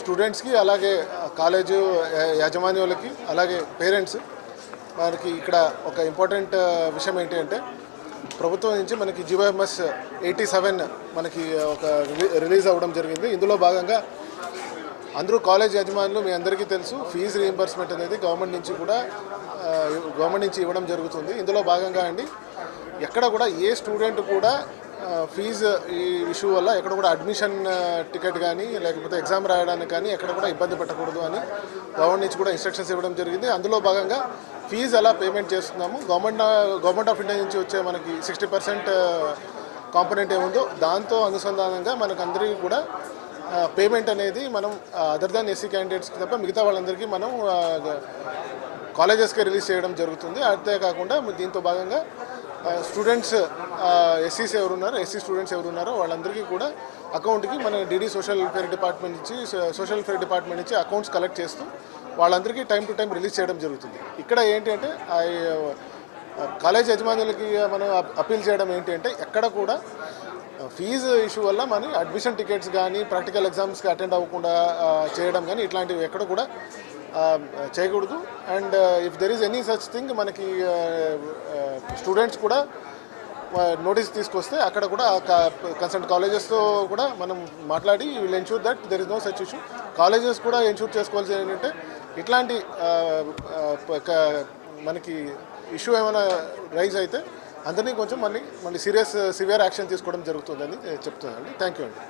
స్టూడెంట్స్కి అలాగే కాలేజు యాజమాన్యులకి అలాగే పేరెంట్స్ మనకి ఇక్కడ ఒక ఇంపార్టెంట్ విషయం ఏంటి అంటే ప్రభుత్వం నుంచి మనకి GOMS 87 మనకి ఒక రిలీజ్ అవ్వడం జరిగింది. ఇందులో భాగంగా అందరూ కాలేజ్ యజమానులు మీ అందరికీ తెలుసు ఫీజు రీయింబర్స్మెంట్ అనేది గవర్నమెంట్ నుంచి ఇవ్వడం జరుగుతుంది. ఇందులో భాగంగా అండి ఎక్కడ కూడా ఏ స్టూడెంట్ కూడా ఫీజు ఈ ఇష్యూ వల్ల ఎక్కడ కూడా అడ్మిషన్ టికెట్ కానీ లేకపోతే ఎగ్జామ్ రాయడానికి కానీ ఎక్కడ కూడా ఇబ్బంది పెట్టకూడదు అని గవర్నమెంట్ నుంచి కూడా ఇన్స్ట్రక్షన్స్ ఇవ్వడం జరిగింది. అందులో భాగంగా ఫీజు ఎలా పేమెంట్ చేస్తున్నాము గవర్నమెంట్ ఆఫ్ ఇండియా నుంచి వచ్చే మనకి 60% కాంపోనెంట్ ఏముందో దాంతో అనుసంధానంగా మనకు అందరికీ కూడా పేమెంట్ అనేది మనం అదర్ దాన్ ఎస్సీ క్యాండిడేట్స్కి తప్ప మిగతా వాళ్ళందరికీ మనం కాలేజెస్కి రిలీజ్ చేయడం జరుగుతుంది. అంతేకాకుండా దీంతో భాగంగా స్టూడెంట్స్ ఎస్సీ స్టూడెంట్స్ ఎవరున్నారో వాళ్ళందరికీ కూడా అకౌంట్కి మన DD సోషల్ వెల్ఫేర్ డిపార్ట్మెంట్ నుంచి అకౌంట్స్ కలెక్ట్ చేస్తూ వాళ్ళందరికీ టైం టు టైం రిలీజ్ చేయడం జరుగుతుంది. ఇక్కడ ఏంటి అంటే కాలేజ్ యజమానులకి మనం అప్పీల్ చేయడం ఏంటి అంటే ఎక్కడ కూడా ఫీజు ఇష్యూ వల్ల మన అడ్మిషన్ టికెట్స్ కానీ ప్రాక్టికల్ ఎగ్జామ్స్కి అటెండ్ అవ్వకుండా చేయడం కానీ ఇట్లాంటివి ఎక్కడ కూడా చేయకూడదు. And if there is any such thing మనకి స్టూడెంట్స్ కూడా నోటీస్ తీసుకొస్తే అక్కడ కూడా కన్సర్న్ కాలేజెస్తో కూడా మనం మాట్లాడి will ensure that there is no such issue. Colleges కూడా ఎన్ష్యూర్ చేసుకోవాల్సింది ఏంటంటే ఇట్లాంటి మనకి ఇష్యూ ఏమైనా రైజ్ అయితే అందరినీ కొంచెం మళ్ళీ సివియర్ యాక్షన్ తీసుకోవడం జరుగుతుందని చెప్తుందండి. థ్యాంక్ యూ అండి.